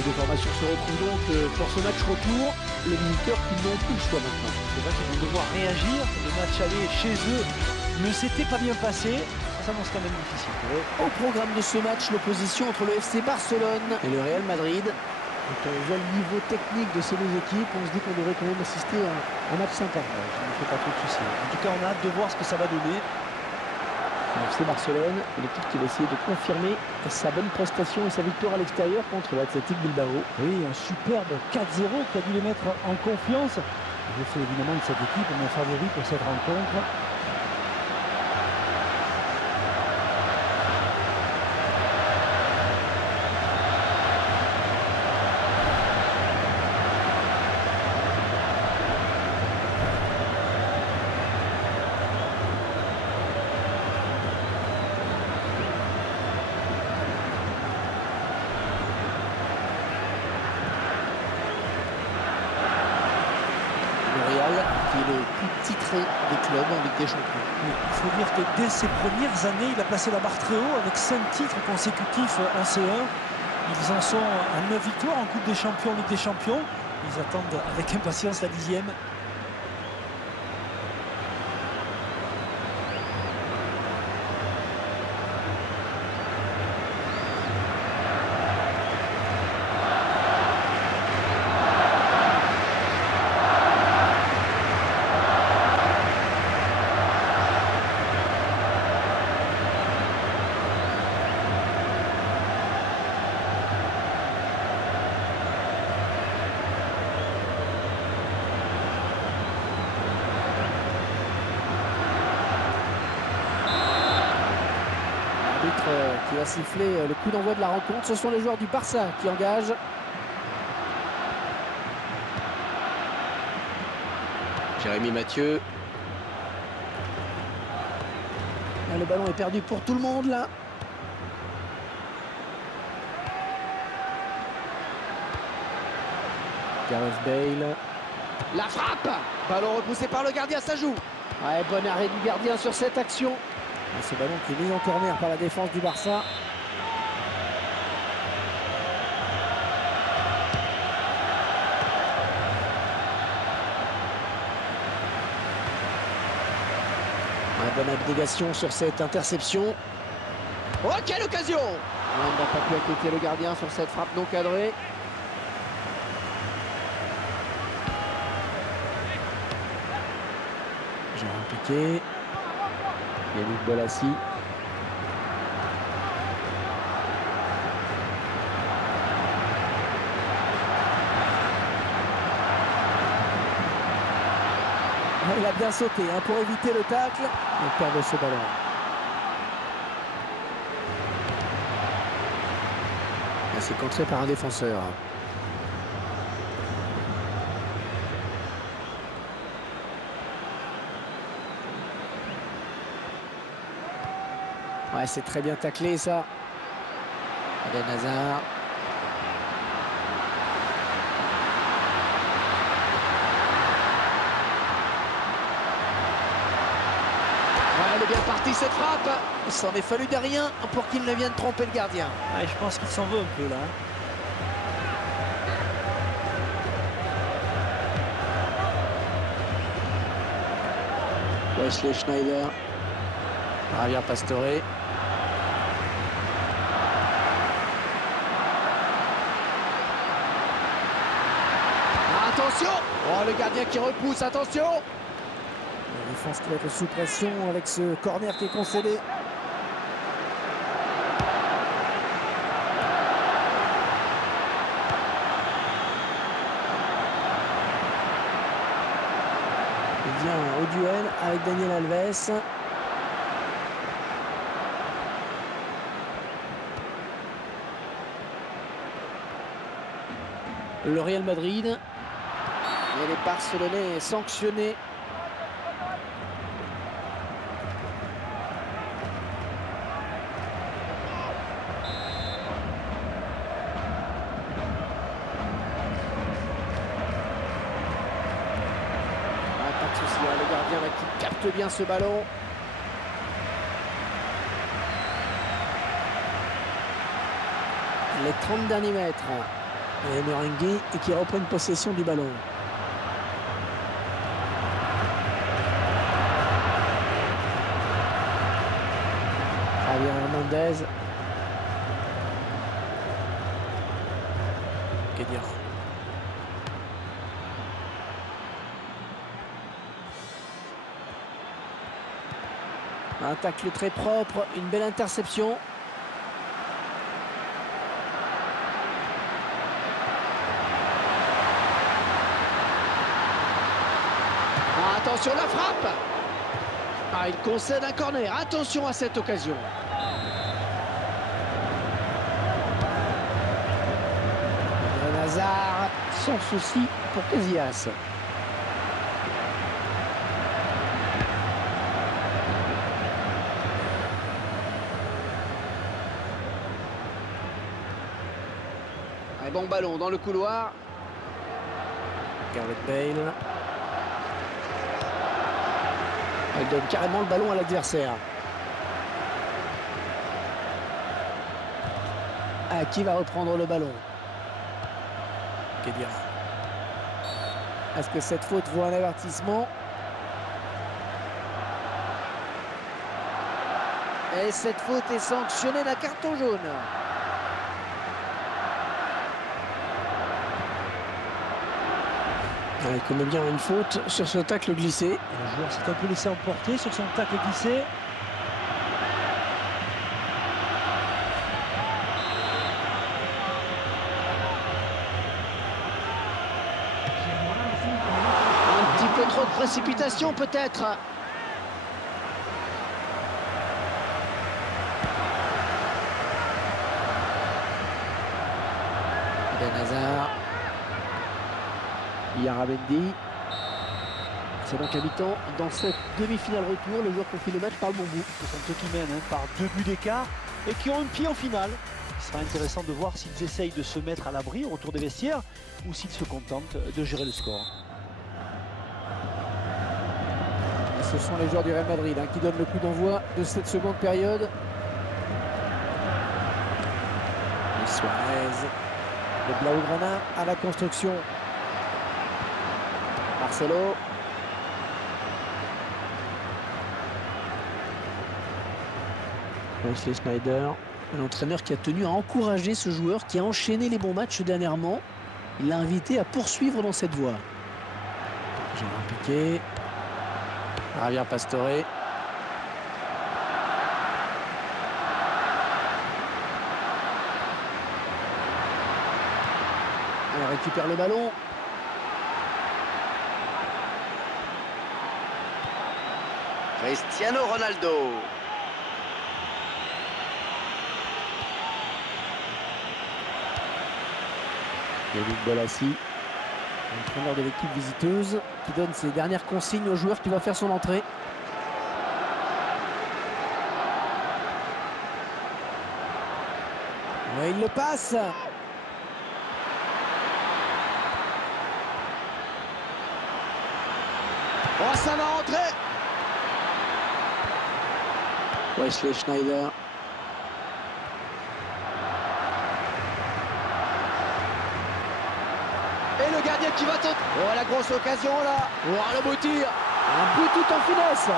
L'équipe de formation se retrouve donc pour ce match retour. Les visiteurs qui n'ont plus le choix maintenant. C'est vrai qu'ils vont devoir réagir. Le match aller chez eux ne s'était pas bien passé. Ça s'annonce quand même difficile. Au programme de ce match, l'opposition entre le FC Barcelone et le Real Madrid. Quand on voit le niveau technique de ces deux équipes, on se dit qu'on devrait quand même assister à un match sympa. Je ne me fais pas trop de soucis. En tout cas, on a hâte de voir ce que ça va donner. Le FC Barcelone, l'équipe qui va essayer de confirmer sa bonne prestation et sa victoire à l'extérieur contre l'Athletic Bilbao. Oui, un superbe 4-0 qui a dû les mettre en confiance. Je fais évidemment de cette équipe mon favori pour cette rencontre. Qui est le plus titré des clubs en Ligue des Champions. Oui, il faut dire que dès ses premières années, il a placé la barre très haut avec 5 titres consécutifs en C1. Ils en sont à 9 victoires en Coupe des Champions, Ligue des Champions. Ils attendent avec impatience la 10e. Qui va siffler le coup d'envoi de la rencontre. Ce sont les joueurs du Barça qui engagent. Jérémy Mathieu. Et le ballon est perdu pour tout le monde là. Gareth Bale. La frappe. Ballon repoussé par le gardien, ça joue. Ouais, bon arrêt du gardien sur cette action. Et ce ballon qui est mis en corner par la défense du Barça. Ouais, bonne abnégation sur cette interception. Oh, quelle occasion! On n'a pas pu inquiéter le gardien sur cette frappe non cadrée. Gérard Piqué. Yannick Bolasie. Il a bien sauté pour éviter le tacle. Il perd ce ballon. C'est contré par un défenseur. Ouais, c'est très bien taclé ça. Eden Hazard. Ouais, elle est bien partie cette frappe. Il s'en est fallu de rien pour qu'il ne vienne tromper le gardien. Ouais, je pense qu'il s'en veut un peu là. Wesley Schneider. Javier Pastore. Attention! Oh, le gardien qui repousse, attention! La défense qui va être sous pression avec ce corner qui est concédé. Il vient au duel avec Daniel Alves. Le Real Madrid. Et les Barcelonais sanctionnés. Pas de souci, le gardien qui capte bien ce ballon. Les 30 derniers mètres. Et Merengue et qui reprennent possession du ballon. Javier Hernandez. Kedir. Un tacle très propre, une belle interception. Attention la frappe. Ah, il concède un corner. Attention à cette occasion. Eden Hazard, sans souci pour Casillas. Un bon ballon dans le couloir. Gareth Bale. Elle donne carrément le ballon à l'adversaire. Ah, qui va reprendre le ballon? Kedir. Est-ce que cette faute vaut un avertissement? Et cette faute est sanctionnée d'un carton jaune. Il commet bien une faute sur ce tacle glissé. Et le joueur s'est un peu laissé emporter sur son tacle glissé. Un petit peu trop de précipitation peut-être. Eden Hazard. Yaramendi. C'est donc à mi-temps dans cette demi-finale retour. Le joueur qui fait le match par le bon bout. Ce sont ceux qui mènent par 2 buts d'écart et qui ont un pied en finale. Il sera intéressant de voir s'ils essayent de se mettre à l'abri au retour des vestiaires ou s'ils se contentent de gérer le score. Et ce sont les joueurs du Real Madrid qui donnent le coup d'envoi de cette seconde période. Suarez. Le Blaugrana à la construction. Marcelo. Wesley Sneijder, l'entraîneur qui a tenu à encourager ce joueur qui a enchaîné les bons matchs dernièrement. Il l'a invité à poursuivre dans cette voie. Gérard Piqué. Javier Pastore. Elle récupère le ballon. Cristiano Ronaldo. Yannick Bolasie, l'entraîneur de l'équipe visiteuse, qui donne ses dernières consignes au joueur qui va faire son entrée. Ouais, il le passe. Oh, ça va rentrer. Wesley Sneijder. Et le gardien qui va tenter. Oh, la grosse occasion là. Oh, le beau tir. Un but tout en finesse.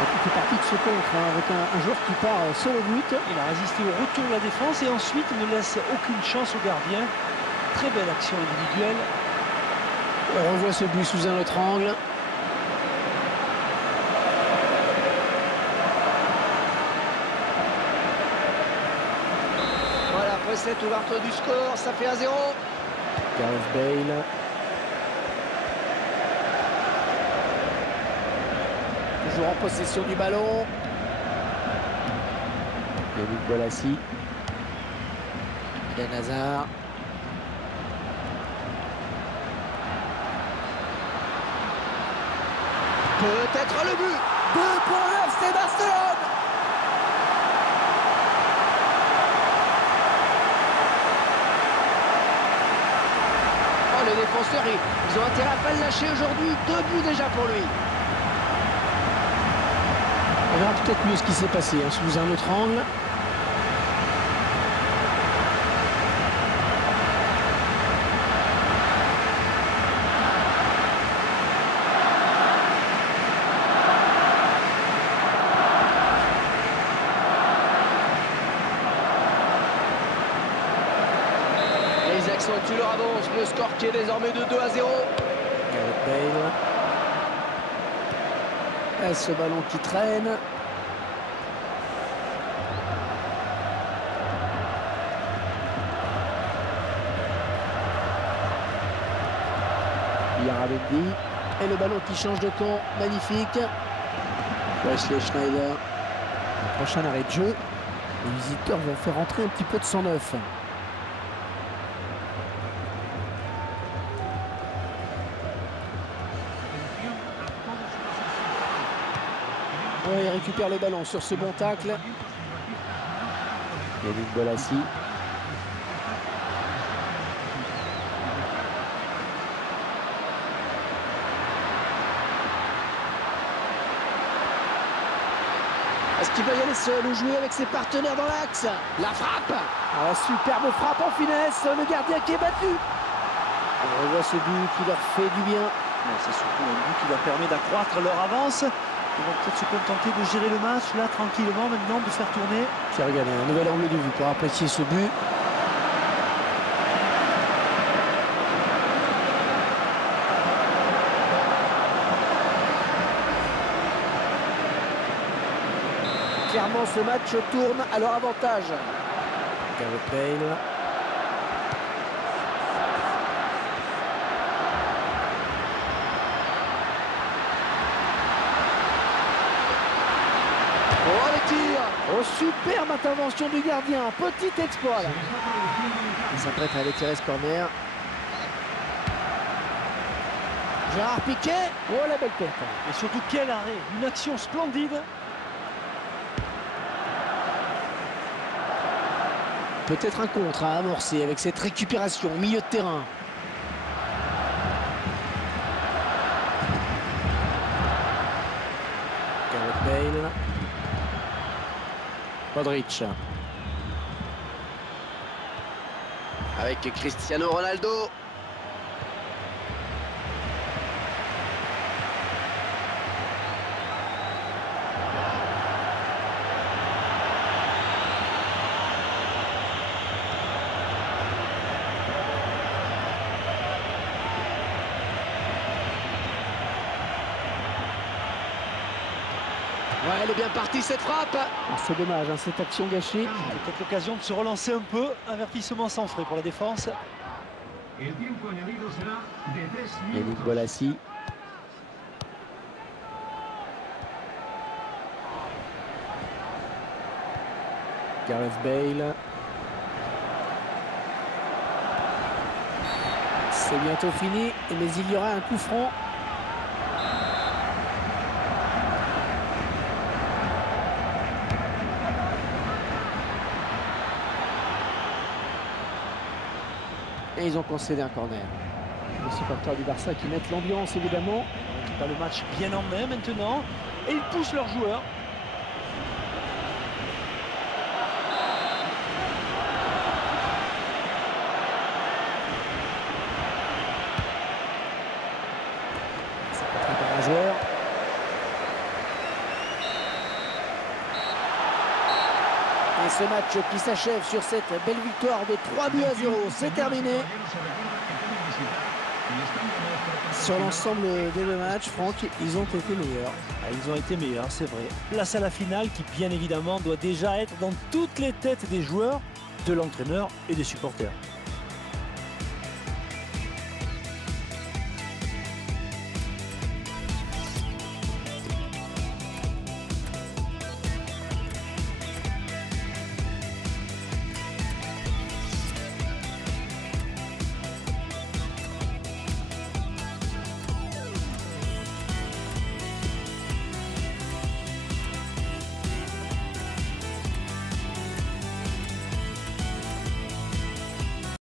Il fait partie de ce contre avec un joueur qui part sur le but. Il a résisté au retour de la défense et ensuite il ne laisse aucune chance au gardien. Très belle action individuelle. On revoit ce but sous un autre angle. Voilà, après cette ouverture du score, ça fait 1-0. Gareth Bale. Toujours en possession du ballon. Yannick Bolasie. Eden Hazard. Peut-être le but. 2 pour le FC Barcelone. Oh, les défenseurs, ils ont intérêt à pas le lâcher aujourd'hui. 2 buts déjà pour lui. On verra peut-être mieux ce qui s'est passé sous un autre angle. Ils accentuent leur avance. Le score qui est désormais de 2-0. Gareth Bale. Et ce ballon qui traîne. Yaramendi. Et le ballon qui change de camp. Magnifique. Wesley Schneider. Le prochain arrêt de jeu. Les visiteurs vont faire entrer un petit peu de sang neuf. Ouais, il récupère le ballon sur ce bon tacle. Yannick Bolasie. Est-ce qu'il va y aller seul ou jouer avec ses partenaires dans l'axe? La frappe! Ah, superbe frappe en finesse, le gardien qui est battu. On revoit ce but qui leur fait du bien. C'est surtout un but qui leur permet d'accroître leur avance. Ils vont peut-être se contenter de gérer le match là tranquillement maintenant, de faire tourner. Tiens, regardez, un nouvel angle de vue pour apprécier ce but. Clairement, ce match tourne à leur avantage. Gareth Bale. Oh, le tir! Oh, superbe intervention du gardien. Petit exploit là. Il s'apprête à aller tirer ce corner. Gérard Piqué. Oh, la belle tête. Et surtout, quel arrêt! Une action splendide. Peut-être un contre à amorcer avec cette récupération au milieu de terrain. Gareth Bale. Modric. Avec Cristiano Ronaldo. Ouais, elle est bien partie cette frappe. Oh, c'est dommage, hein, cette action gâchée. Peut-être l'occasion de se relancer un peu. Avertissement sans frais pour la défense. Yannick Bolasie. Gareth Bale. C'est bientôt fini, mais il y aura un coup franc. Et ils ont concédé un corner. Les supporters du Barça qui mettent l'ambiance évidemment. Dans le match bien en main maintenant. Et ils poussent leurs joueurs. C'est contré par un joueur. Et ce match qui s'achève sur cette belle victoire de 3-0, c'est terminé. Sur l'ensemble des deux matchs, Franck, ils ont été meilleurs. Ils ont été meilleurs, c'est vrai. Place à la finale qui, bien évidemment, doit déjà être dans toutes les têtes des joueurs, de l'entraîneur et des supporters.